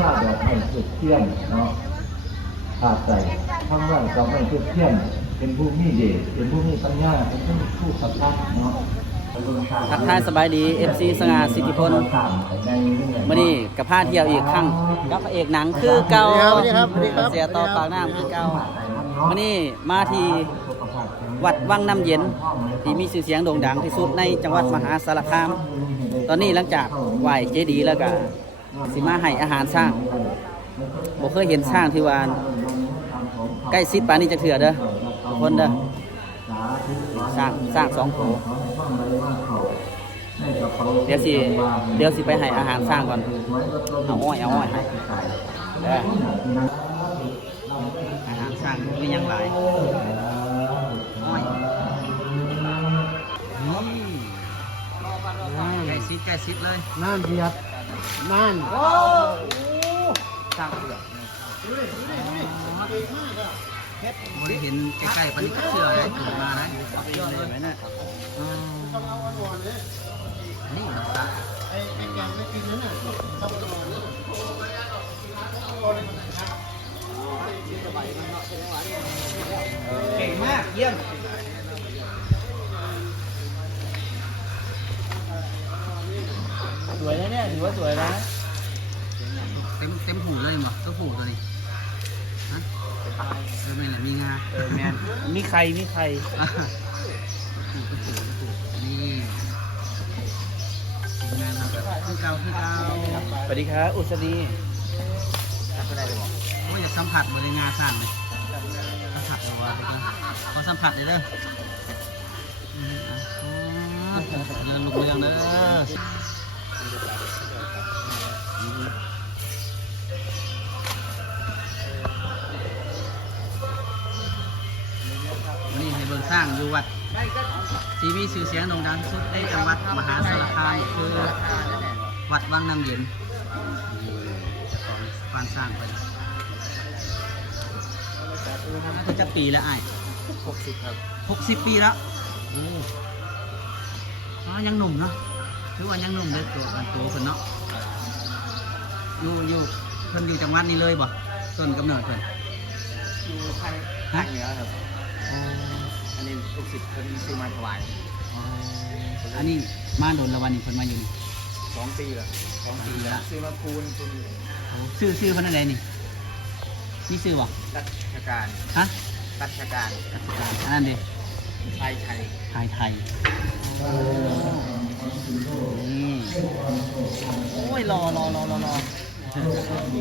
ชาแบบไม่สุดเที่ยงเนาะขาดใจทำไรก็ไม่สุดเที่ยงเป็นผู้มีเดชเป็นผู้มีปัญญาเป็นผู้มีผู้สัตย์เนาะทักทายสบายดี FC สง่าสิทธิพลมื่อนี้กับพาเที่ยวอีกครั้งกับพระเอกหนังคือเก่าสวัสดีครับสวัสดีครับเสียต่อปากน้ำคือเก่ามื่อนี้มาที่วัดวังน้ำเย็น ที่มีชื่อเสียงโด่งดังที่สุดในจังหวัดมหาสารคาม ตอนนี้หลังจากไหว้เจดีย์แล้วก็ สิมาให้อาหารช้างบ่เคยเห็นช้างที่ว่าใกล้ชิดปานนี้จะเถื่อเด้อทุกคนเด้อสร้างสร้างสองโถเดี๋ยวสิเดี๋ยวสิไปให้อาหารสร้างก่อนเอาอ้อยเอาอ้อยให้เด้ออาหารสร้างมีหยังหลายอ้อยนี่ใกล้ชิดใกล้ชิดเลยน่านเบียด น่านโอ้สร้างเผือกเฮ็ดบ่ได้เห็นใกล้ๆปานนี้ก็เชื่อเลยถึงมานะเอาไปยอดเลยไหมเนี่ยอืมนี่มันสร้างไอ้ไอ้แกงไม่กินนั่นน่ะต้องรอเก่งมาก เยี่ยม สวยนะเนี่ยถื อว่าสวยแล้วนะเต็มเต็มหูเลยมั้งตัวผูตัวนี้ฮะเออแม่นแหละมีงาเออแมนมีใครมีใครอะตัวผูตัวผูนี่ทีมงานเราแบบคือเก่าคือเก่าสวัสดีครับอุศนีโอ้ยอยากสัมผัสบริงาสร้างเลยสัมผัสเลยว่าขอสัมผัสเลยเด้ออืมอะอ๋อเดินลูกเรืองเด้อ อยู่วัดที่มีชื่อเสียงโด่งดังที่สุดในจังหวัดมหาสารคามคือวัดวังน้ำเย็นนี่เจ้าของบ้านสร้างไปน่าจะจะปีแล้วไอ้หกสิบครับหกสิบปีแล้วโอ้อ๋อยังหนุ่มเนาะถือว่ายังหนุ่มเลยตัวตัวเพิ่นเนาะอยู่อยู่เพิ่นอยู่จังหวัดนี้เลยบ่ต้นกำเนิดเพิ่นอยู่ภาคฮะเหนือครับ อ๋ออันนี้ลูกศิษย์เพิ่นซื้อมาถวายอ๋ออันนี้มาโดนละวันนี้เพิ่นมาอยู่นี่สองปีแล้วสองปีแล้วซื้อมาคูณคูณชื่อชื่อเพิ่นอะไรนี่นี่ชื่อบ่รัชการฮะรัชการราชการอันนั้นดิไทยไทยไทยไทยนี่โอ้ยรอรอรอรอรอ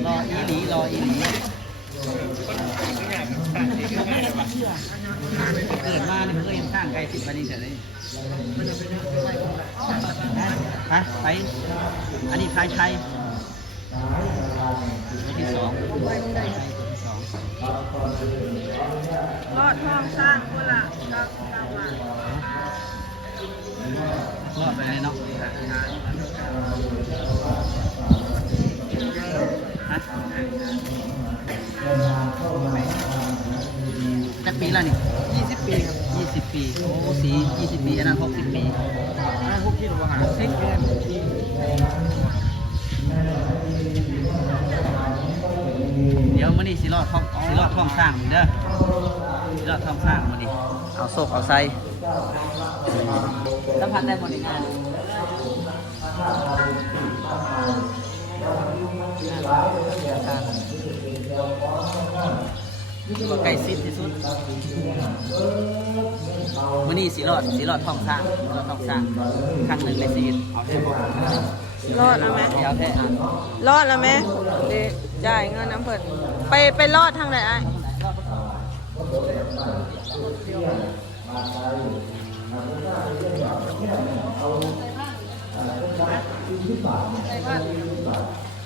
รออีหลีรออีหลี เกิดมาเนี่ยเคยเห็นข้างไกลสิบปีเฉยฮะไป อันนี้ไทยไทยตัวที่สองไทยที่สองรอดท้องสร้างคนละเก้าสิบเก้าบาทรอดไปเนาะ แล้วนี่ยี่สิบปีครับยี่สิบปีโอ้สียี่สิบปีอันนั้นหกสิบปีอันนั้นพวกที่รู้หาเทคเกินเดี๋ยวมื้อนี้สิรอดท้องสิรอดท้องสร้างมื้อเด้อสิรอดท้องสร้างมื้อนี้เอาโศกเอาใส่สัมผัสได้หมดในงานใกล้ชิดที่สุดมื้อนี้สิรอดสิรอดท้องสร้างสิรอดท้องสร้างครั้งหนึ่งในชีวิตเอาเถอะรอดแล้วไหมเดี๋ยวแท้อ่านรอดแล้วไหมเดี๋ยวจ่ายเงินน้ำเพิ่นไปไปรอดทางไหนไอ้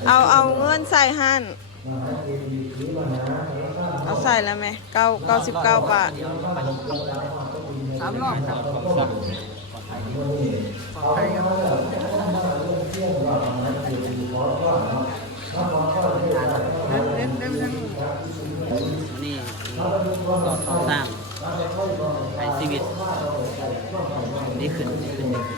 เอาเอาเงินใส่หันเอา ใส่แล้วไหมเก้าเก้าสิบเก้าบาทสามรอบครับนี่ก็สร้างให้ชีวิตดีขึ้นดีขึ้นดีขึ้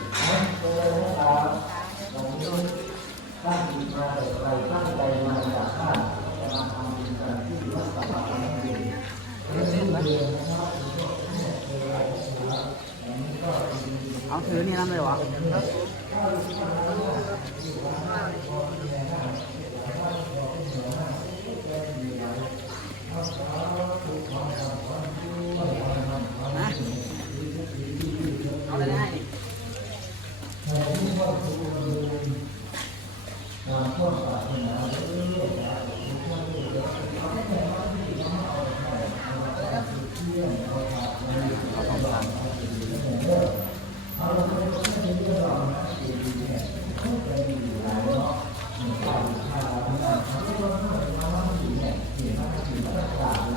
น เอาถือนี่นั่นเลยวะ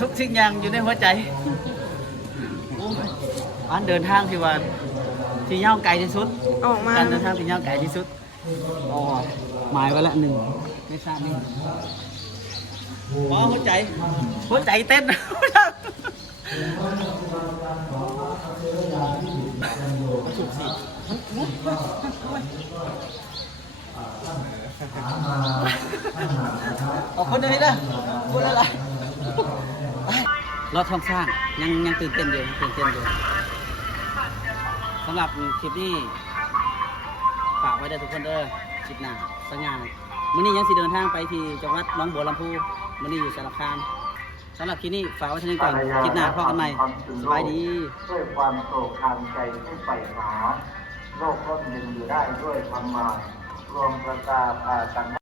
ทุกสิ่งอย่างอยู่ในหัวใจโอ้ยอันเดินทางที่ว่าที่ยาวไกลที่สุด ออกมาการเดินทางที่ยาวไกลที่สุดอ๋อหมายไว้ละหนึ่งไม่ทราบนี่อ๋อหัวใจ หัวใจเต้นสุกสิออกคนเดียวนี่นะพูดอะไร รถท่องสร้างยังยังตื่นเต้นอยู่ตื่นเต้นอยู่สำหรับคลิปนี้ฝากไว้ด้ทุกคนเด้อคลิปหน้าสัญญามื้อนี้ยังสิเดินทางไปที่จังหวัดหนองบัวลำพูมื้อนี้อยู่สารคามสำหรับคลิปนี้ฝากไว้เท่านี้ก่อนคลิปหน้าพบกันใหม่สบายดีด้วยความโศกทางใจที่ใฝ่หาโลกร่มเย็นอยู่ได้ด้วยธรรมารวมประกาศาตัง